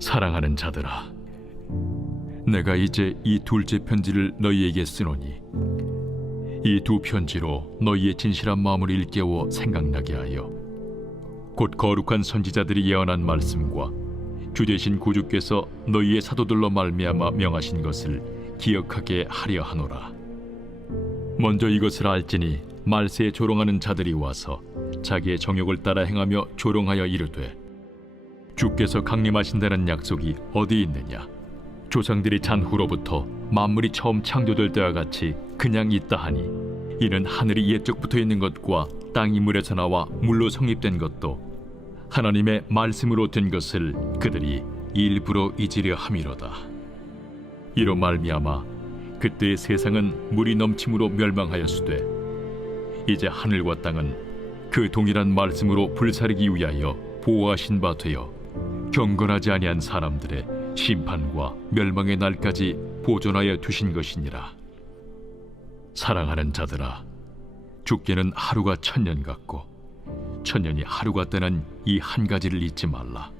사랑하는 자들아, 내가 이제 이 둘째 편지를 너희에게 쓰노니 이 두 편지로 너희의 진실한 마음을 일깨워 생각나게 하여 곧 거룩한 선지자들이 예언한 말씀과 주 되신 구주께서 너희의 사도들로 말미암아 명하신 것을 기억하게 하려 하노라. 먼저 이것을 알지니 말세에 조롱하는 자들이 와서 자기의 정욕을 따라 행하며 조롱하여 이르되 주께서 강림하신다는 약속이 어디 있느냐? 조상들이 잔 후로부터 만물이 처음 창조될 때와 같이 그냥 있다 하니 이는 하늘이 옛적부터 있는 것과 땅이 물에서 나와 물로 성립된 것도 하나님의 말씀으로 된 것을 그들이 일부러 잊으려 함이로다. 이로 말미암아 그때의 세상은 물이 넘침으로 멸망하였으되 이제 하늘과 땅은 그 동일한 말씀으로 불사르기 위하여 보호하신 바 되어 경건하지 아니한 사람들의 심판과 멸망의 날까지 보존하여 두신 것이니라. 사랑하는 자들아, 주께는 하루가 천년 같고 천년이 하루 같다는 이 한 가지를 잊지 말라.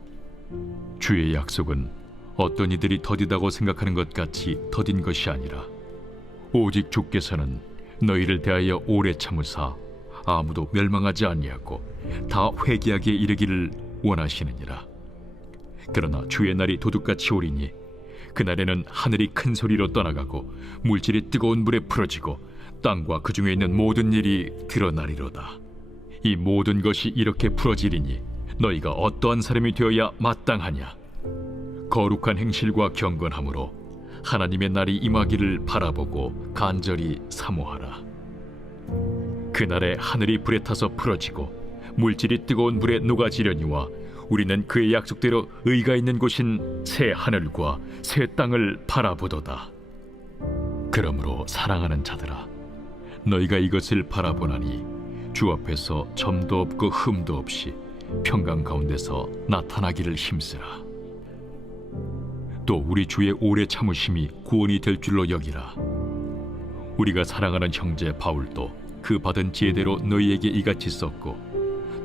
주의 약속은 어떤 이들이 더디다고 생각하는 것 같이 더딘 것이 아니라 오직 주께서는 너희를 대하여 오래 참으사 아무도 멸망하지 아니하고 다 회개하기에 이르기를 원하시느니라. 그러나 주의 날이 도둑같이 오리니 그날에는 하늘이 큰 소리로 떠나가고 물질이 뜨거운 불에 풀어지고 땅과 그 중에 있는 모든 일이 드러나리로다. 이 모든 것이 이렇게 풀어지리니 너희가 어떠한 사람이 되어야 마땅하냐? 거룩한 행실과 경건함으로 하나님의 날이 임하기를 바라보고 간절히 사모하라. 그날에 하늘이 불에 타서 풀어지고 물질이 뜨거운 불에 녹아지려니와 우리는 그의 약속대로 의가 있는 곳인 새 하늘과 새 땅을 바라보도다. 그러므로 사랑하는 자들아, 너희가 이것을 바라보나니 주 앞에서 점도 없고 흠도 없이 평강 가운데서 나타나기를 힘쓰라. 또 우리 주의 오래 참으심이 구원이 될 줄로 여기라. 우리가 사랑하는 형제 바울도 그 받은 지혜대로 너희에게 이같이 썼고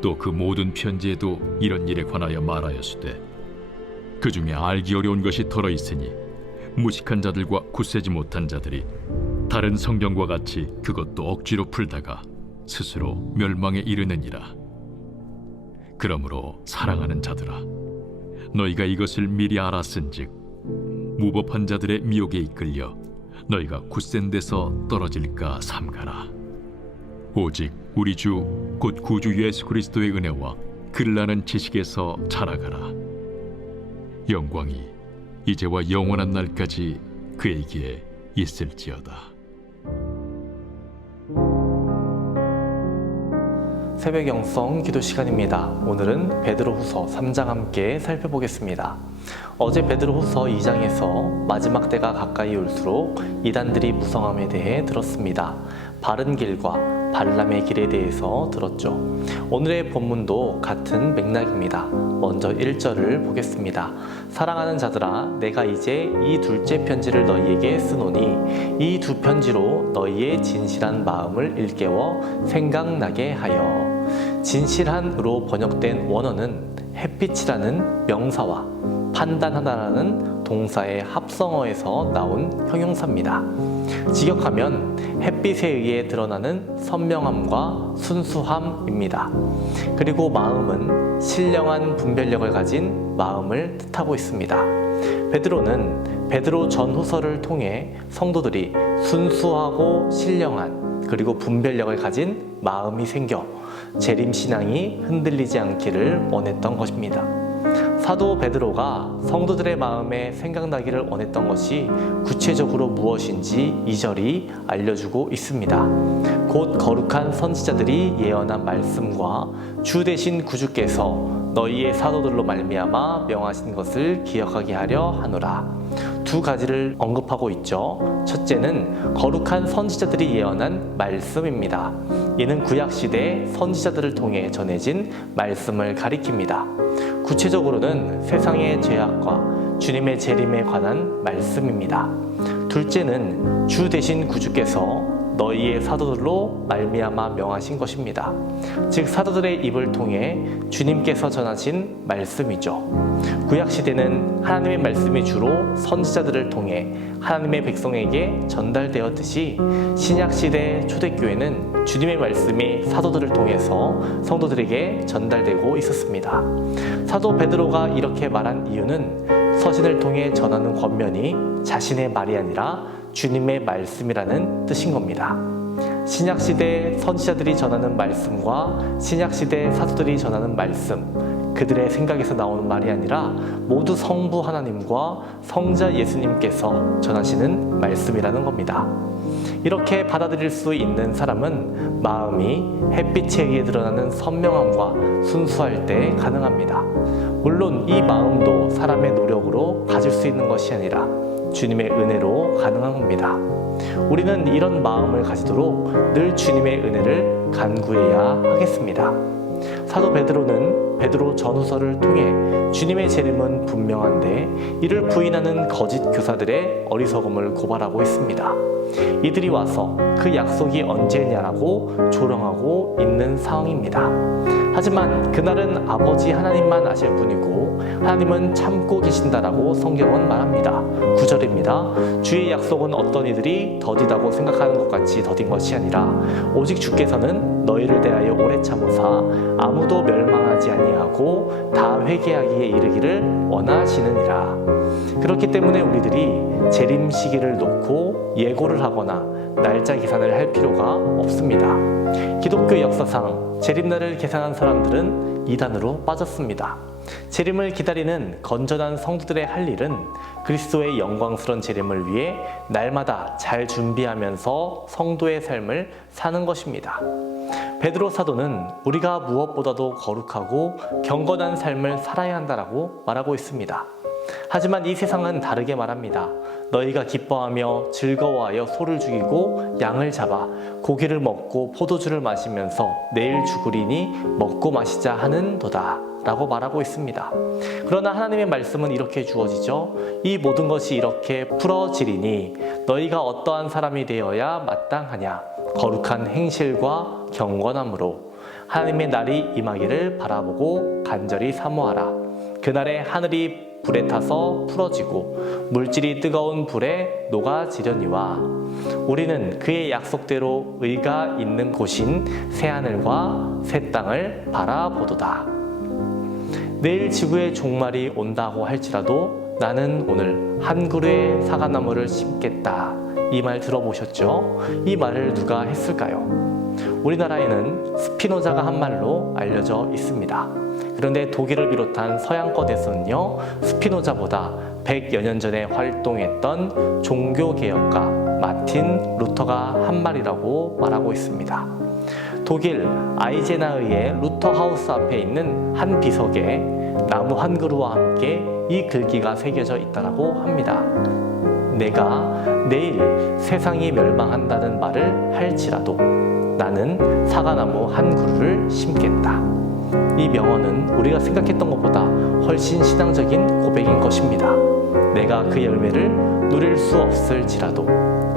또 그 모든 편지에도 이런 일에 관하여 말하였으되 그 중에 알기 어려운 것이 덜어 있으니 무식한 자들과 굳세지 못한 자들이 다른 성경과 같이 그것도 억지로 풀다가 스스로 멸망에 이르느니라. 그러므로 사랑하는 자들아, 너희가 이것을 미리 알았은즉 무법한 자들의 미혹에 이끌려 너희가 굳센 데서 떨어질까 삼가라. 오직 우리 주 곧 구주 예수 그리스도의 은혜와 그를 아는 지식에서 자라가라. 영광이 이제와 영원한 날까지 그에게 있을지어다. 새벽 영성 기도 시간입니다. 오늘은 베드로후서 3장 함께 살펴보겠습니다. 어제 베드로후서 2장에서 마지막 때가 가까이 올수록 이단들이 무성함에 대해 들었습니다. 바른 길과 발람의 길에 대해서 들었죠. 오늘의 본문도 같은 맥락입니다. 먼저 1절을 보겠습니다. 사랑하는 자들아, 내가 이제 이 둘째 편지를 너희에게 쓰노니 이 두 편지로 너희의 진실한 마음을 일깨워 생각나게 하여. 진실한으로 번역된 원어는 햇빛이라는 명사와 판단하다라는 동사의 합성어에서 나온 형용사입니다. 직역하면 햇빛에 의해 드러나는 선명함과 순수함입니다. 그리고 마음은 신령한 분별력을 가진 마음을 뜻하고 있습니다. 베드로는 베드로 전후서를 통해 성도들이 순수하고 신령한 그리고 분별력을 가진 마음이 생겨 재림신앙이 흔들리지 않기를 원했던 것입니다. 사도 베드로가 성도들의 마음에 생각나기를 원했던 것이 구체적으로 무엇인지 2절이 알려주고 있습니다. 곧 거룩한 선지자들이 예언한 말씀과 주 되신 구주께서 너희의 사도들로 말미암아 명하신 것을 기억하게 하려 하노라. 두 가지를 언급하고 있죠. 첫째는 거룩한 선지자들이 예언한 말씀입니다. 이는 구약시대 선지자들을 통해 전해진 말씀을 가리킵니다. 구체적으로는 세상의 죄악과 주님의 재림에 관한 말씀입니다. 둘째는 주 되신 구주께서 너희의 사도들로 말미암아 명하신 것입니다. 즉 사도들의 입을 통해 주님께서 전하신 말씀이죠. 구약 시대는 하나님의 말씀이 주로 선지자들을 통해 하나님의 백성에게 전달되었듯이 신약 시대 초대교회는 주님의 말씀이 사도들을 통해서 성도들에게 전달되고 있었습니다. 사도 베드로가 이렇게 말한 이유는 서신을 통해 전하는 권면이 자신의 말이 아니라 주님의 말씀이라는 뜻인 겁니다. 신약시대 선지자들이 전하는 말씀과 신약시대 사도들이 전하는 말씀, 그들의 생각에서 나오는 말이 아니라 모두 성부 하나님과 성자 예수님께서 전하시는 말씀이라는 겁니다. 이렇게 받아들일 수 있는 사람은 마음이 햇빛에 의해 드러나는 선명함과 순수할 때 가능합니다. 물론 이 마음도 사람의 노력으로 가질 수 있는 것이 아니라 주님의 은혜로 가능한 겁니다. 우리는 이런 마음을 가지도록 늘 주님의 은혜를 간구해야 하겠습니다. 사도 베드로는 베드로 전후서를 통해 주님의 재림은 분명한데 이를 부인하는 거짓 교사들의 어리석음을 고발하고 있습니다. 이들이 와서 그 약속이 언제냐라고 조롱하고 있는 상황입니다. 하지만 그날은 아버지 하나님만 아실 뿐이고 하나님은 참고 계신다라고 성경은 말합니다. 9절입니다. 주의 약속은 어떤 이들이 더디다고 생각하는 것 같이 더딘 것이 아니라 오직 주께서는 너희를 대하여 오래 참으사 아무도 멸망하지 아니하고 다 회개하기에 이르기를 원하시느니라. 그렇기 때문에 우리들이 재림 시기를 놓고 예고를 하거나 날짜 계산을 할 필요가 없습니다. 기독교 역사상 재림날을 계산한 사람들은 이단으로 빠졌습니다. 재림을 기다리는 건전한 성도들의 할 일은 그리스도의 영광스러운 재림을 위해 날마다 잘 준비하면서 성도의 삶을 사는 것입니다. 베드로 사도는 우리가 무엇보다도 거룩하고 경건한 삶을 살아야 한다라고 말하고 있습니다. 하지만 이 세상은 다르게 말합니다. 너희가 기뻐하며 즐거워하여 소를 죽이고 양을 잡아 고기를 먹고 포도주를 마시면서 내일 죽으리니 먹고 마시자 하는도다 라고 말하고 있습니다. 그러나 하나님의 말씀은 이렇게 주어지죠. 이 모든 것이 이렇게 풀어지리니 너희가 어떠한 사람이 되어야 마땅하냐. 거룩한 행실과 경건함으로 하나님의 날이 임하기를 바라보고 간절히 사모하라. 그날에 하늘이 불에 타서 풀어지고 물질이 뜨거운 불에 녹아지려니와 우리는 그의 약속대로 의가 있는 곳인 새하늘과 새 땅을 바라보도다. 내일 지구의 종말이 온다고 할지라도 나는 오늘 한 그루의 사과나무를 심겠다. 이 말 들어보셨죠? 이 말을 누가 했을까요? 우리나라에는 스피노자가 한 말로 알려져 있습니다. 그런데 독일을 비롯한 서양권에서는요, 스피노자보다 100여 년 전에 활동했던 종교개혁가 마틴 루터가 한 말이라고 말하고 있습니다. 독일 아이제나의의 루터 하우스 앞에 있는 한 비석에 나무 한 그루와 함께 이 글귀가 새겨져 있다고 합니다. 내가 내일 세상이 멸망한다는 말을 할지라도 나는 사과나무 한 그루를 심겠다. 이 명언은 우리가 생각했던 것보다 훨씬 신앙적인 고백인 것입니다. 내가 그 열매를 누릴 수 없을지라도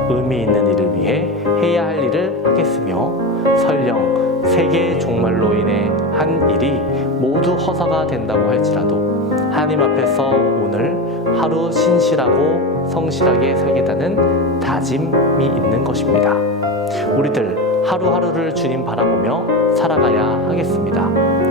의미 있는 일을 위해 해야 할 일을 하겠으며 설령 세계의 종말로 인해 한 일이 모두 허사가 된다고 할지라도 하나님 앞에서 오늘 하루 신실하고 성실하게 살겠다는 다짐이 있는 것입니다. 우리들 하루하루를 주님 바라보며 살아가야 하겠습니다.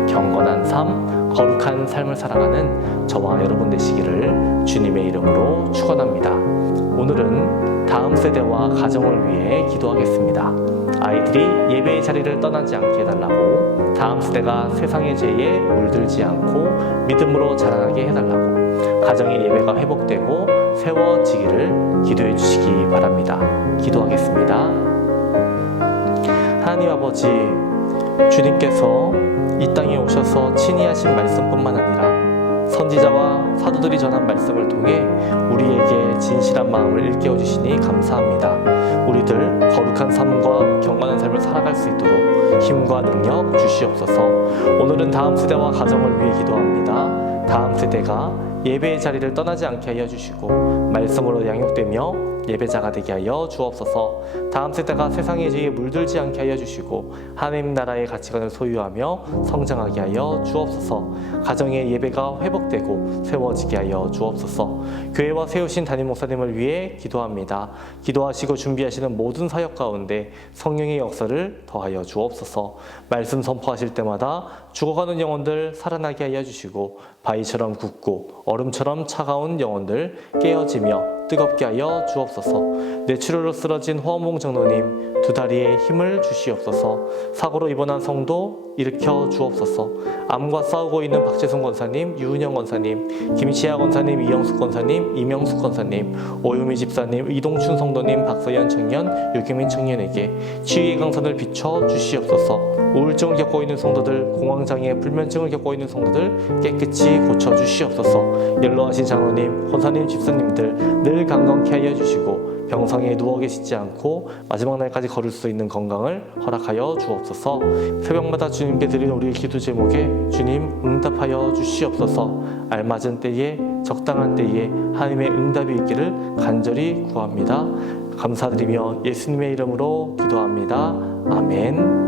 경건한 삶, 거룩한 삶을 살아가는 저와 여러분 되시기를 주님의 이름으로 축원합니다. 오늘은 다음 세대와 가정을 위해 기도하겠습니다. 아이들이 예배의 자리를 떠나지 않게 해달라고, 다음 세대가 세상의 죄에 물들지 않고 믿음으로 자라나게 해달라고, 가정의 예배가 회복되고 세워지기를 기도해 주시기 바랍니다. 기도하겠습니다. 하나님 아버지, 주님께서 이 땅에 오셔서 친히 하신 말씀뿐만 아니라 선지자와 사도들이 전한 말씀을 통해 우리에게 진실한 마음을 일깨워 주시니 감사합니다. 우리들 거룩한 삶과 경건한 삶을 살아갈 수 있도록 힘과 능력 주시옵소서. 오늘은 다음 세대와 가정을 위해 기도합니다. 다음 세대가 예배의 자리를 떠나지 않게 하여 주시고 말씀으로 양육되며 예배자가 되게 하여 주옵소서. 다음 세대가 세상의 죄에 물들지 않게 하여 주시고 하나님 나라의 가치관을 소유하며 성장하게 하여 주옵소서. 가정의 예배가 회복되고 세워지게 하여 주옵소서. 교회와 세우신 담임 목사님을 위해 기도합니다. 기도하시고 준비하시는 모든 사역 가운데 성령의 역사를 더하여 주옵소서. 말씀 선포하실 때마다 죽어가는 영혼들 살아나게 하여 주시고 바위처럼 굳고 얼음처럼 차가운 영혼들 깨어지며 뜨겁게 하여 주옵소서. 뇌출혈로 쓰러진 호원봉 장로님 두 다리에 힘을 주시옵소서. 사고로 입원한 성도 일으켜 주옵소서. 암과 싸우고 있는 박재순 권사님, 유은영 권사님, 김시아 권사님, 이영숙 권사님, 이명숙 권사님, 오유미 집사님, 이동춘 성도님, 박서연 청년, 유기민 청년에게 치유의 강선을 비춰 주시옵소서. 우울증을 겪고 있는 성도들, 공황장애, 불면증을 겪고 있는 성도들 깨끗이 고쳐 주시옵소서. 연로하신 장로님, 권사님, 집사님들 늘 강건케 하여 주시고 병상에 누워 계시지 않고 마지막 날까지 걸을 수 있는 건강을 허락하여 주옵소서. 새벽마다 주님께 드리는 우리의 기도 제목에 주님 응답하여 주시옵소서. 알맞은 때에 적당한 때에 하나님의 응답이 있기를 간절히 구합니다. 감사드리며 예수님의 이름으로 기도합니다. 아멘.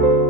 감사합니다.